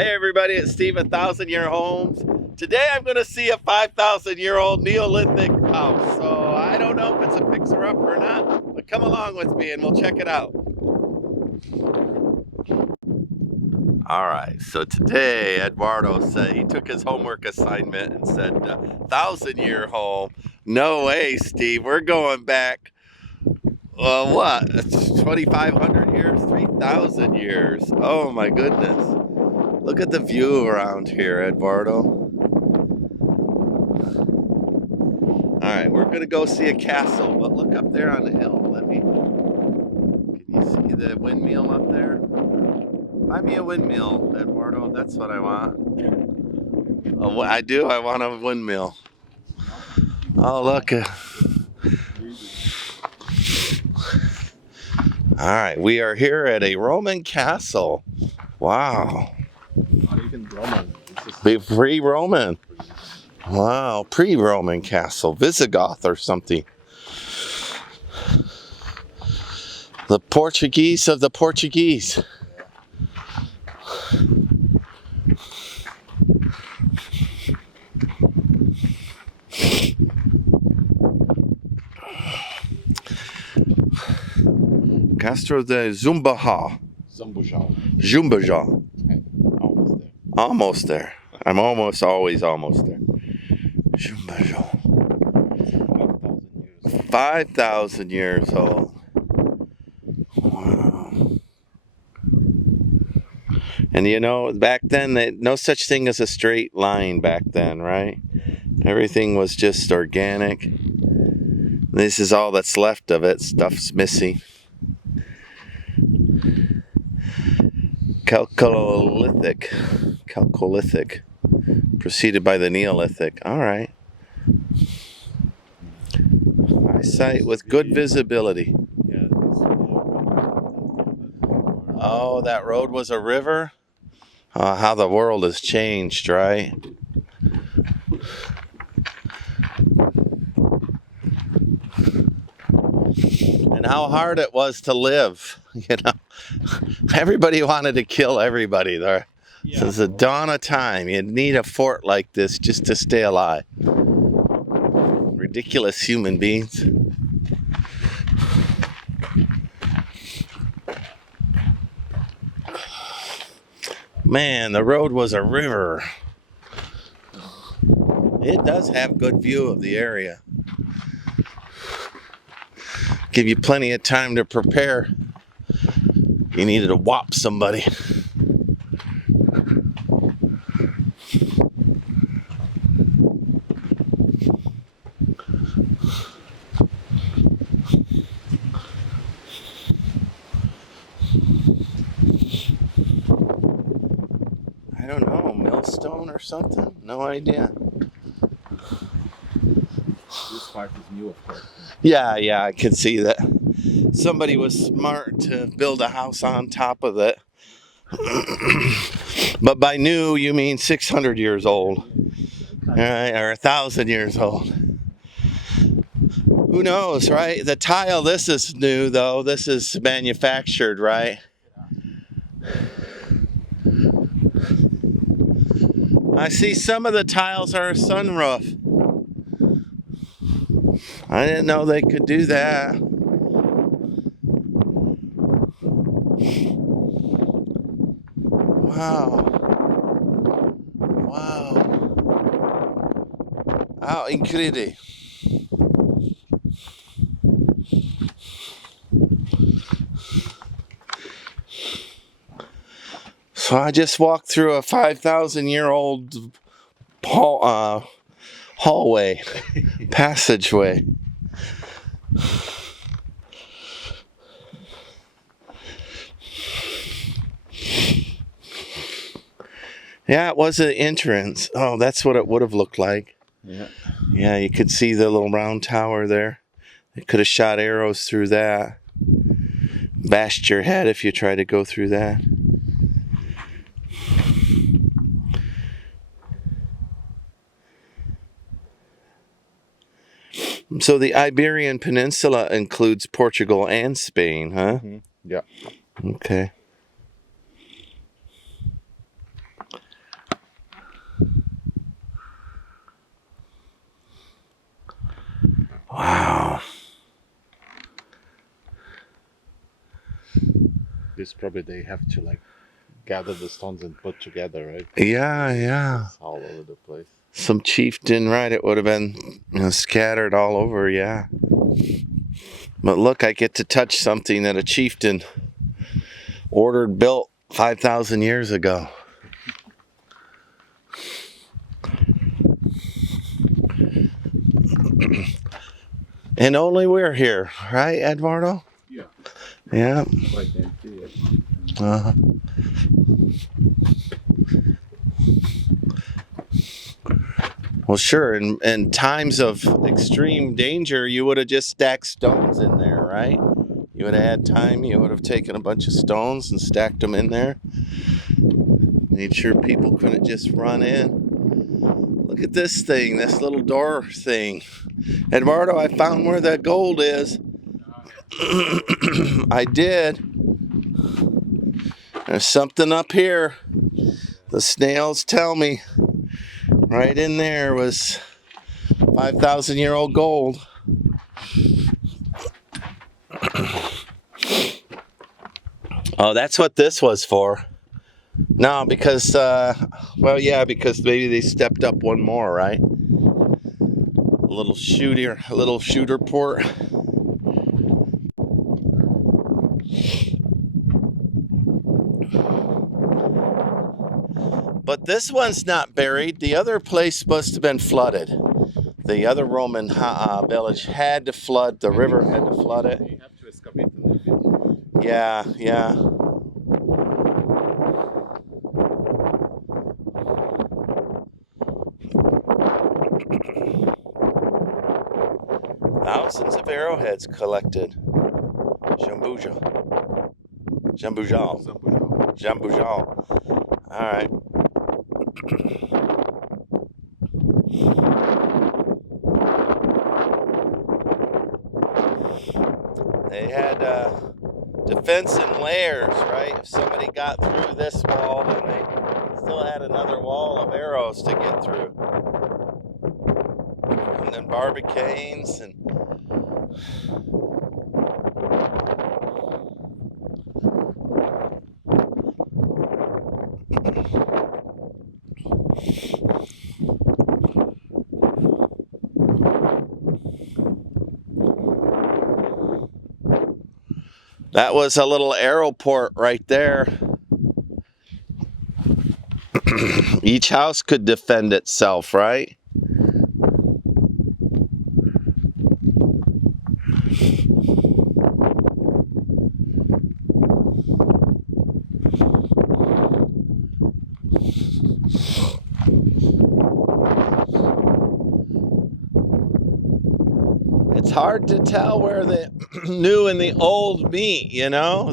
Hey everybody, it's Steve at 1,000-Year Homes. Today I'm going to see a 5,000-year-old Neolithic house. So I don't know if it's a fixer-upper or not, but come along with me and we'll check it out. Alright, so today Eduardo said he took his homework assignment and said 1,000-year home. No way, Steve, we're going back, what, 2,500 years, 3,000 years. Oh my goodness. Look at the view around here, Eduardo. Alright, we're going to go see a castle, but look up there on the hill. Can you see the windmill up there? Buy me a windmill, Eduardo. That's what I want. Oh, I do. I want a windmill. Oh, look. Alright, we are here at a Roman castle. Wow. Pre-Roman. Wow, pre-Roman castle. Visigoth or something. The Portuguese of the Portuguese. Castro de Zambujal. Zambujal. Almost there. I'm almost always almost there. Zambujal. 5,000 years old. Wow. And you know, back then, no such thing as a straight line back then, right? Everything was just organic. This is all that's left of it. Stuff's missing. Chalcolithic, preceded by the Neolithic. All right. Eyesight with good visibility. Oh, that road was a river? How the world has changed, right? And how hard it was to live, you know. Everybody wanted to kill everybody there. Yeah. Since the dawn of time, you'd need a fort like this just to stay alive. Ridiculous human beings. Man, the road was a river. It does have good view of the area. Give you plenty of time to prepare. You needed to whop somebody. I don't know, millstone or something? No idea. This part is new, of course. Yeah, I can see that. Somebody was smart to build a house on top of it. But by new, you mean 600 years old. All right, or 1,000 years old. Who knows, right? The tile, this is new, though. This is manufactured, right? I see some of the tiles are a sunroof. I didn't know they could do that. Wow. How incredible. So I just walked through a 5,000-year-old hallway, passageway. Yeah, it was an entrance. Oh, that's what it would have looked like. Yeah. Yeah, you could see the little round tower there. They could have shot arrows through that. Bashed your head if you tried to go through that. So the Iberian Peninsula includes Portugal and Spain, huh? Mm-hmm. Yeah. Okay. is probably they have to like gather the stones and put together, right? Yeah. It's all over the place. Some chieftain, right? It would have been scattered all over, yeah. But look, I get to touch something that a chieftain ordered built 5,000 years ago. And only we're here, right, Eduardo? Yeah. Yeah. Quite empty. Uh-huh. Well, sure. In times of extreme danger, you would have just stacked stones in there, right? You would have had time. You would have taken a bunch of stones and stacked them in there. Made sure people couldn't just run in. Look at this thing, this little door thing. Eduardo, I found where the gold is. I did. There's something up here. The snails tell me. Right in there was 5,000-year-old gold. Oh, that's what this was for. No, because, well, yeah, because maybe they stepped up one more, right? A little shooter port. But this one's not buried. The other place must have been flooded. The other Roman village had to flood. The river had to flood it. You have to excavate a little bit. Yeah. Thousands of arrowheads collected. Zambujal. All right. They had defense in layers, right? If somebody got through this wall, then they still had another wall of arrows to get through. And then barbicanes and that was a little arrow port right there. Each house could defend itself, right? It's hard to tell where the new and the old meet, you know?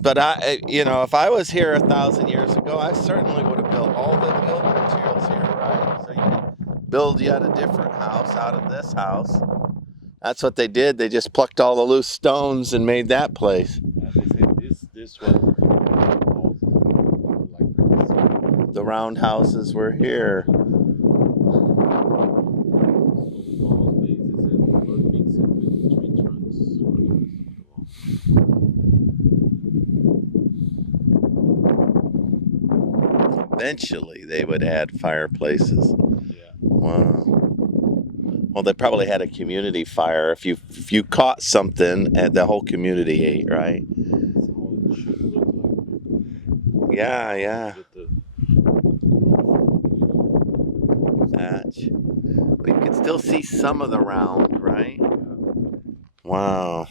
But if I was here 1,000 years ago, I certainly would have built all the building materials here, right? So you could build yet a different house out of this house. That's what they did. They just plucked all the loose stones and made that place. They say this was like The round houses were here. Eventually, they would add fireplaces. Yeah. Wow. Well, they probably had a community fire. If you caught something, the whole community ate, right? That's how it should look like. Yeah. With the Thatch. Well, you can still see some of the round, right? Wow.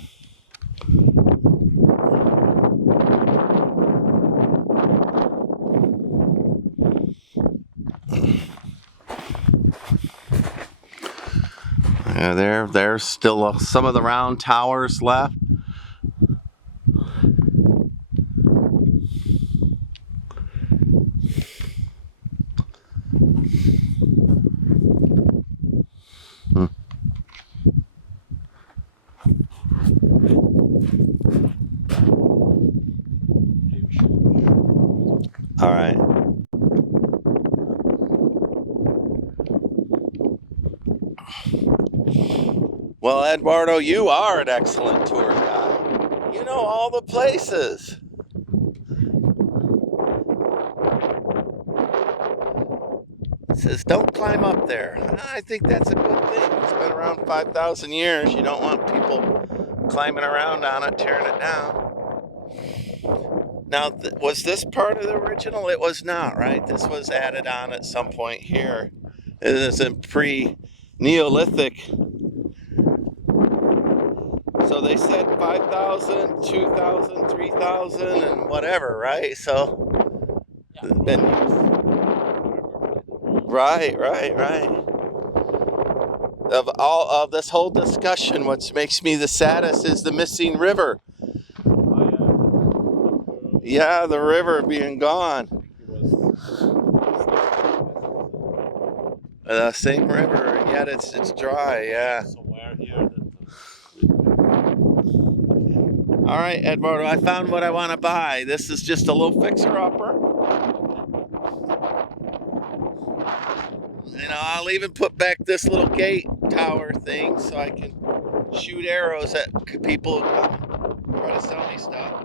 Yeah, there's still some of the round towers left. All right. Well, Eduardo, you are an excellent tour guide. You you know, all the places. It says, don't climb up there. I think that's a good thing. It's been around 5,000 years. You don't want people climbing around on it, tearing it down. Now, was this part of the original? It was not, right? This was added on at some point here. It is in pre-Neolithic. So they said 5,000, 2,000, 3,000, and whatever, right? So, it's been used. Right. Of all of this whole discussion, what makes me the saddest is the missing river. Yeah, the river being gone. The same river, and yet it's dry, yeah. All right, Eduardo, I found what I want to buy. This is just a little fixer-upper. You know, I'll even put back this little gate tower thing so I can shoot arrows at people who come try to sell me stuff.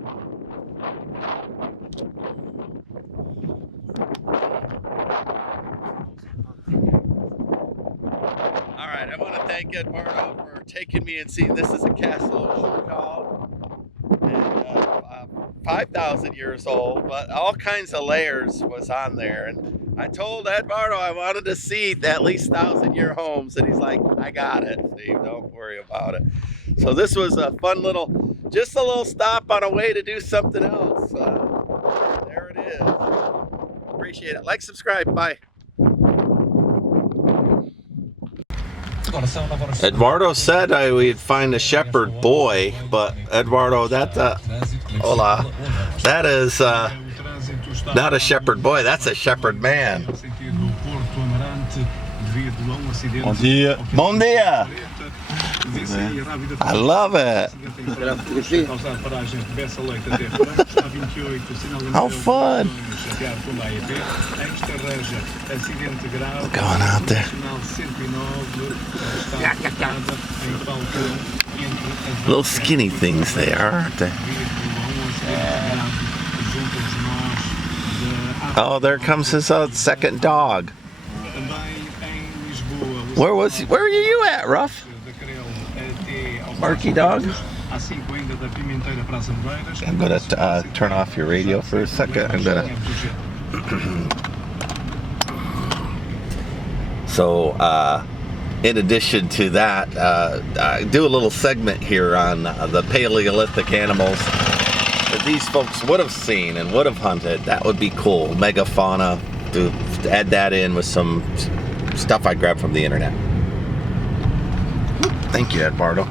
All right, I want to thank Eduardo for taking me and seeing this is a castle of Portugal, and 5,000 years old, but all kinds of layers was on there. And I told Eduardo I wanted to see at least 1,000-year homes, and he's like, I got it, Steve, don't worry about it. So this was a fun little, just a little stop on a way to do something else. There it is. Appreciate it. Like, subscribe. Bye. Eduardo said we'd find a shepherd boy, but Eduardo, that is not a shepherd boy, that's a shepherd man. Bom dia. Bom dia. I love it. How fun. Going out there. Little skinny things they are, aren't they? Oh, there comes his second dog. Where are you at, Ruff? Marky dog? I'm going to turn off your radio for a second. I'm going to... So, in addition to that, I do a little segment here on the Paleolithic animals that these folks would have seen and would have hunted. That would be cool. Megafauna, to add that in with some stuff I grabbed from the internet. Thank you, Eduardo.